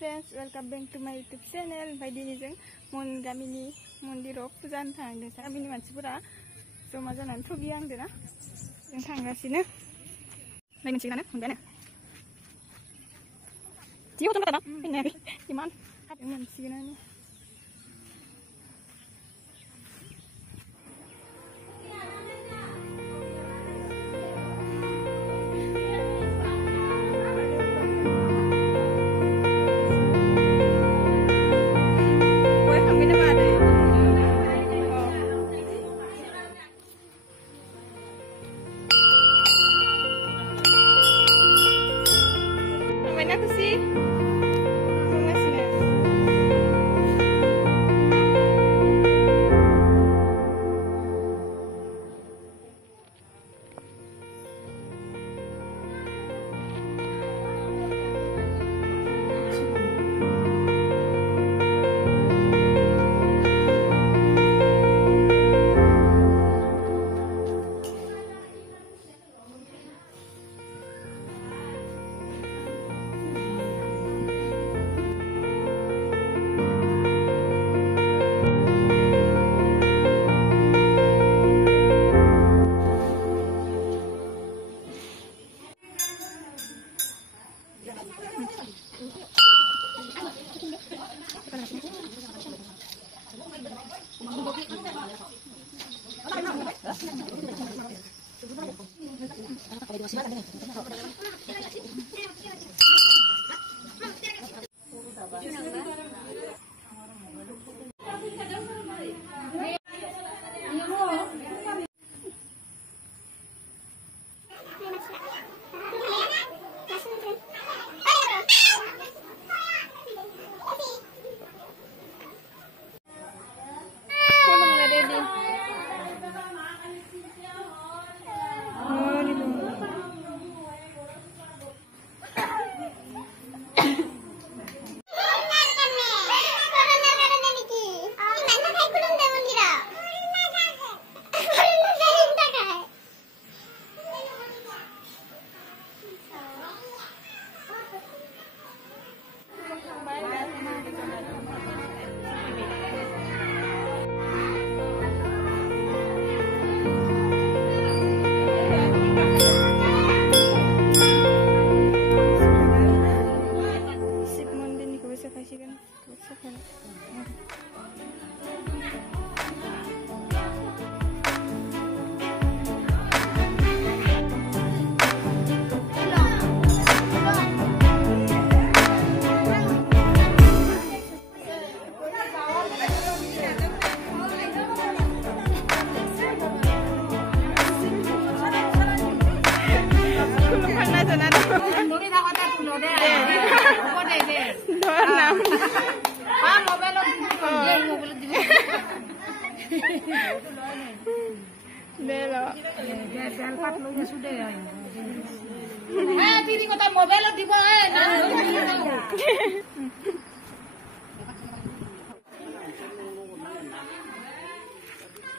friends, welcome back to my YouTube channel. By the jwng Hwbai Gamini Mandir Puja Hwbai Gamini मानसिफोरा जमा जानानै थुगियो आंदोना जों थांगासिनो नायनोसिगोनानो मोनबायानो जियाव थांबाय ना फैनायाखै इमान मोनसिगोनानो aku sih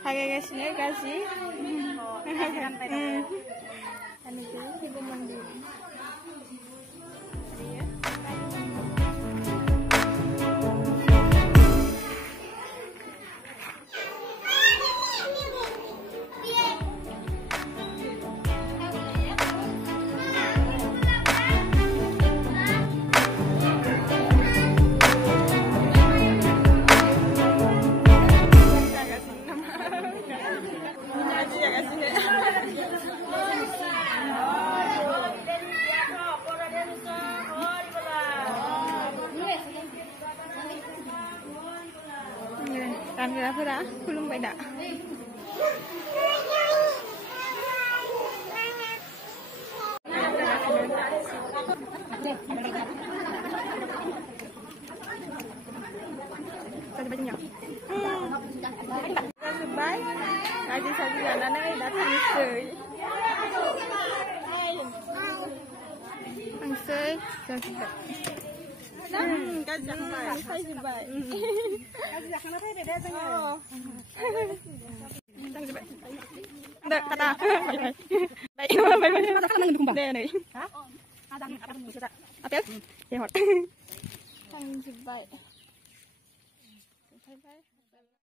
Hagasnya kasih anu tuh ibu Mandir Kamera Hwbai dah. Tadi bajunya. Hwbai, aja satu jalan aja datang sih. Angsai, jadi. Kajang baik, saya baik. Kajang apa beda dengan? Oh, kajang baik. Tidak kata, baik. Baik, baik. Kata kan mendukung bang. Deh nih. Hah? Kajang apa bisa? Apel? Ya hot. हाबबाय।